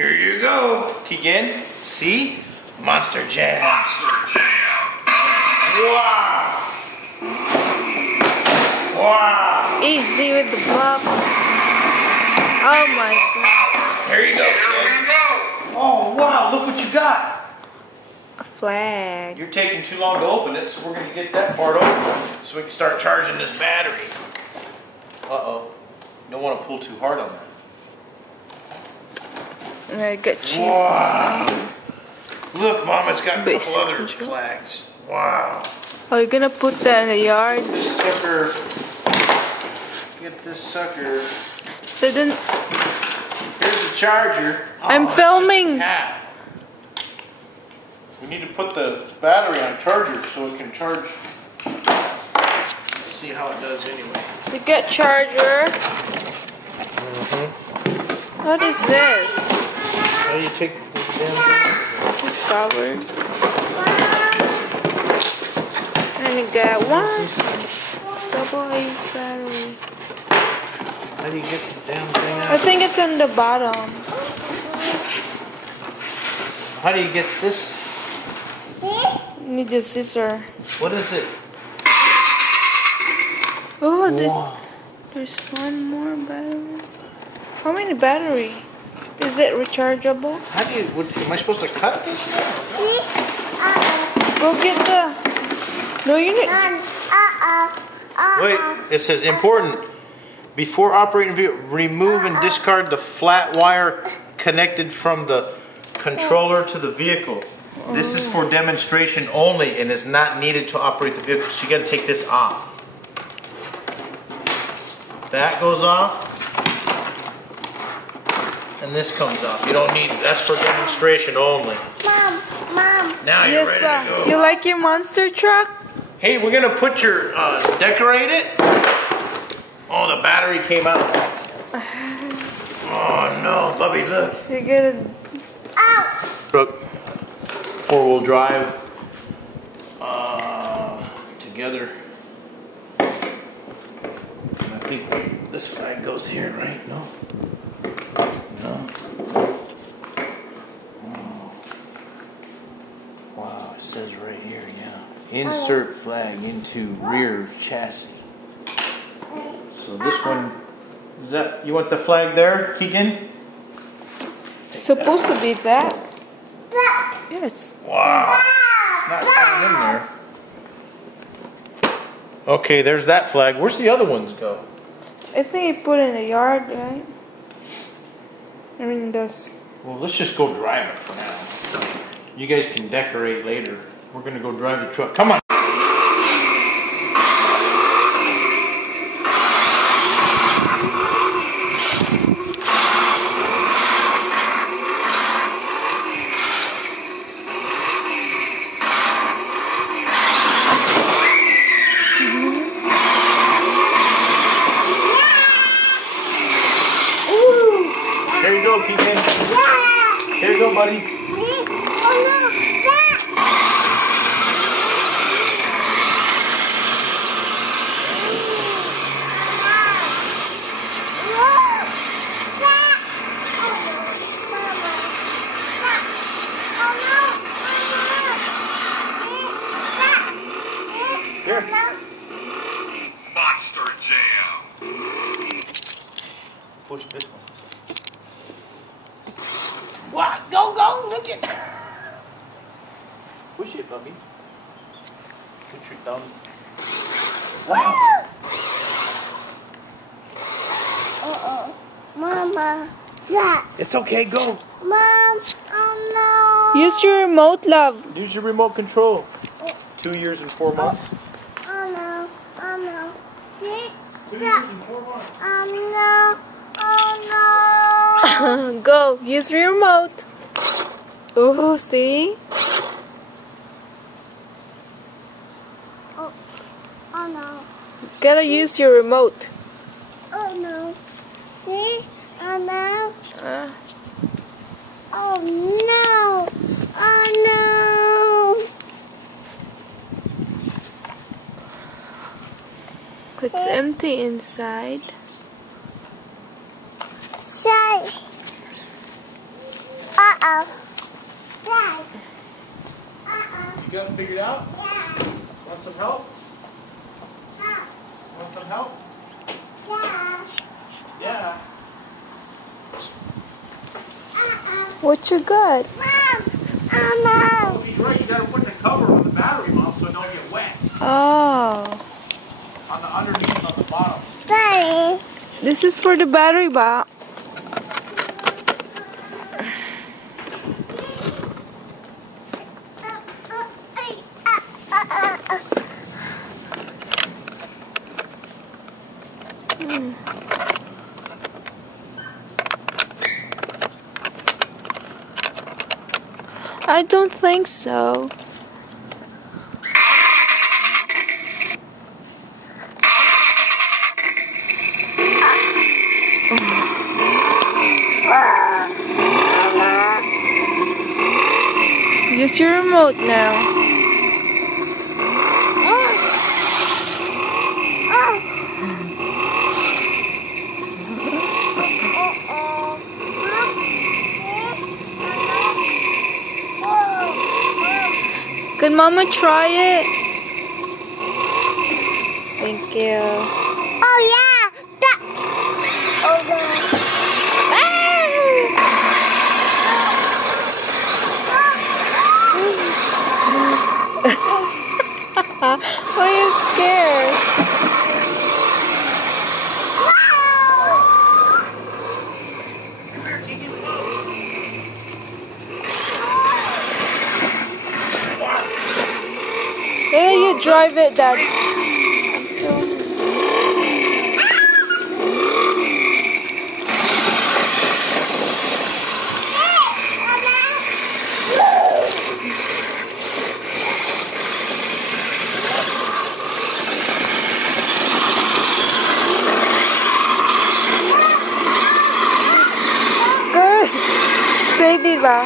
Here you go. Keegan, see? Monster Jams. Wow. Wow. Easy with the bubbles. Oh my god. Here you go. Oh wow, look what you got. A flag. You're taking too long to open it, so we're going to get that part open so we can start charging this battery. Uh-oh. You don't want to pull too hard on that. I got you. Wow. Look, Mom, it's got a couple Basic other control. flags. Wow. Oh, you're gonna put that in the yard? This sucker. Get this sucker. So then, Here's the charger. I'm that's filming. just a cap. We need to put the battery on charger so it can charge. Let's see how it does anyway. it's a good charger. What is this? How do you take the damn thing? It's covered. And you got one double A's battery. How do you get the damn thing I out? think it's on the bottom. How do you get this? You need a scissor. What is it? Oh, Wow. there's one more battery. How many battery? Is it rechargeable? How do you? Am I supposed to cut this now? Go get the. No, you need. Wait, it says important. Before operating vehicle, remove and discard the flat wire connected from the controller to the vehicle. This is for demonstration only and is not needed to operate the vehicle. So you got to take this off. That goes off. And this comes off. You don't need, that's for demonstration only. Mom. Now you're ready to go. You like your monster truck? Hey, we're gonna put your, decorate it. Oh, the battery came out. Oh no, Bubby, look. You get it. Brooke, four-wheel drive, together. And I think this flag goes here, right? No? No? Oh. Wow, it says right here, yeah. Insert flag into rear chassis. So this one, is that, you want the flag there, Keegan? It's supposed to be that. Yes. Wow. It's not going in there. Okay, there's that flag. Where's the other ones go? I think you put it in the yard, right? I mean, that's. Well, let's just go drive it for now. You guys can decorate later. We're going to go drive the truck. Come on. Here you go, Keegan. Here you go, buddy. Here. Monster Jam. Push this one. What? Go, look it. Push it, Bubby. Put your thumb. Wow. Mama. It's okay, go. Mom. Oh Use your remote, love. Use your remote control. 2 years and 4 months. no. Oh no. Oh no. See? 2 years and 4 months. Oh no. Oh no. Go. Use your remote. Oh, see? Oh no. Gotta use your remote. Oh no. See? Oh no. Uh, Oh no. Oh no. it's empty inside. Say. Uh-oh. Dad. Uh-oh. You got it figured out? Yeah. Want some help? Huh. Want some help? Yeah. Yeah. Uh-oh. What you got? Mom. Oh, Oh, he's right. You got to put the cover on the battery, Mom, so it don't get wet. Oh. On the underneath, on the bottom. no. Daddy. This is for the battery box. I don't think so. Use your remote now. Could Mama try it? Thank you. Oh yeah. Oh no. Why are you scared? Come here, Keegan. Yeah, you drive it, Dad. Good. Pwede ba?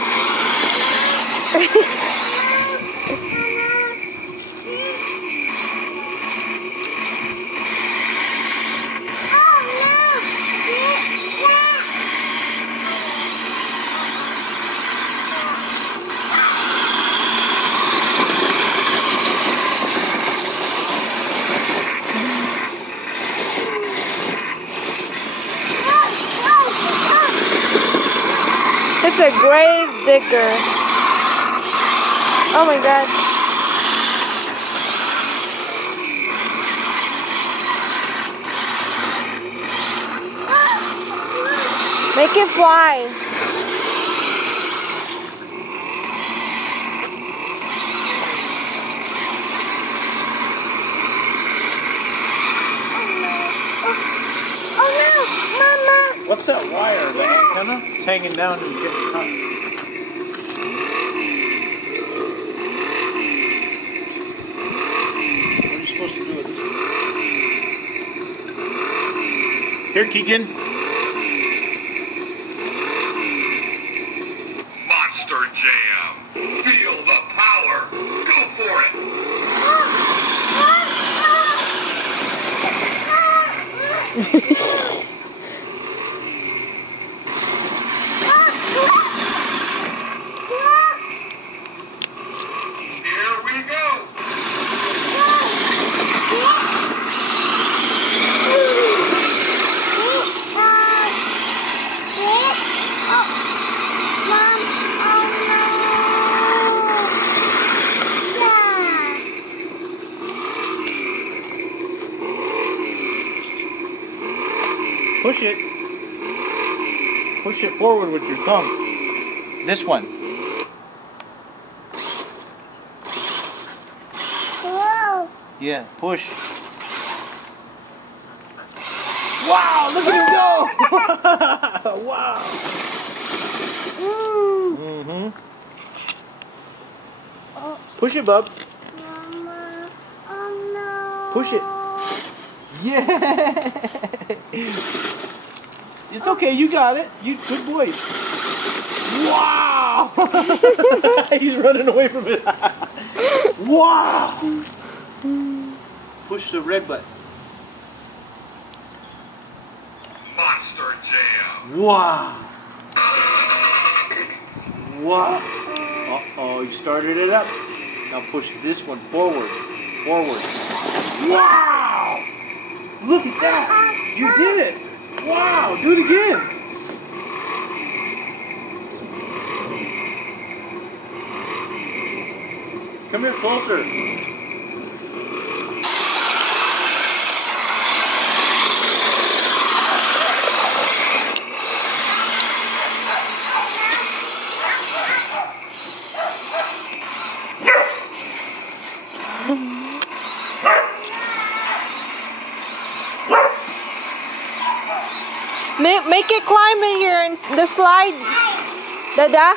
It's a grave digger. Oh my God. Make it fly. Oh no, Mama. What's that wire? The antenna? It's hanging down and getting cut. What are you supposed to do with this? Here, Keegan. Monster Jam. Feel the power. Go for it. Here we go. Push it. Push it forward with your thumb. This one. Whoa. Yeah, push. Wow, look at him go! Wow. Mm-hmm. Push it, bub. Mama. Oh no. Push it. Yeah. It's okay, you got it. You good boy. Wow. He's running away from it. Wow. Push the red button. Monster Jam. Wow. Wow. Uh-oh, you started it up. Now push this one forward. Forward. Wow! Look at that! You did it! Wow! Do it again! Come here closer. Make it climb in here in the slide, Dada.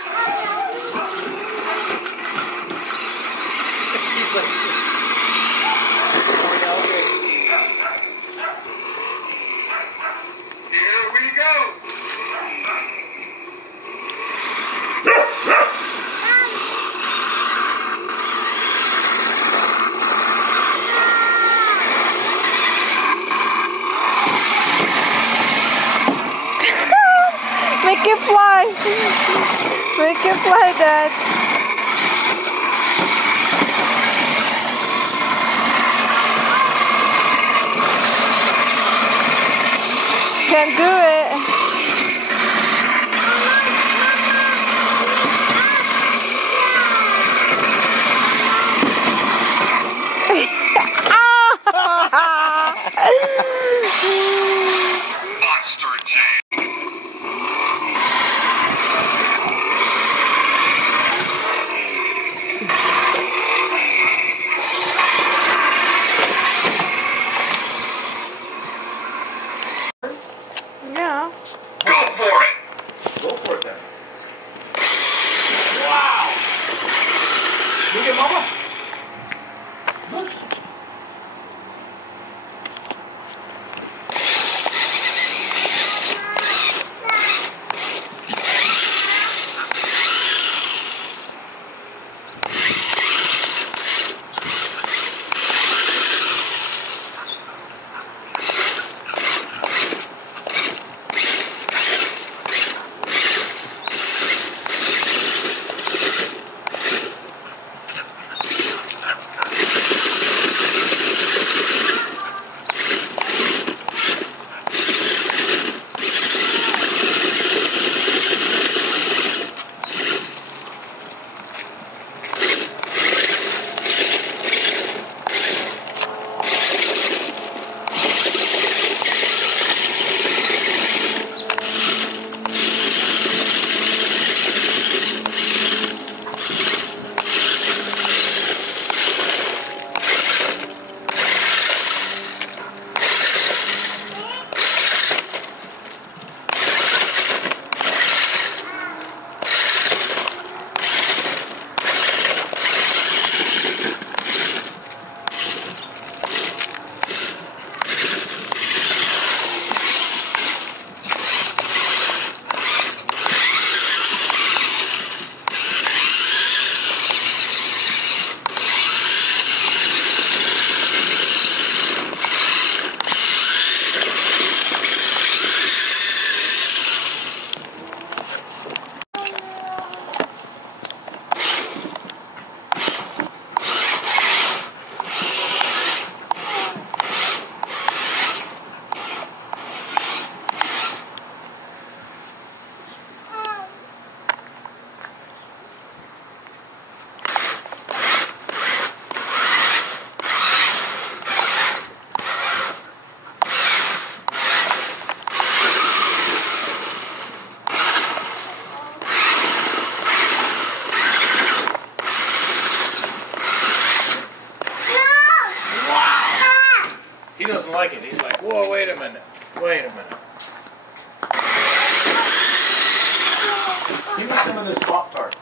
Here we go. Make it fly. Make it fly, Dad. Can't do it. Monster Jam. Yeah. Go for it. Go for it then. Wow! Look at Mama. Look. He doesn't like it. He's like, whoa, wait a minute. Wait a minute. Give me some of this Pop-Tart.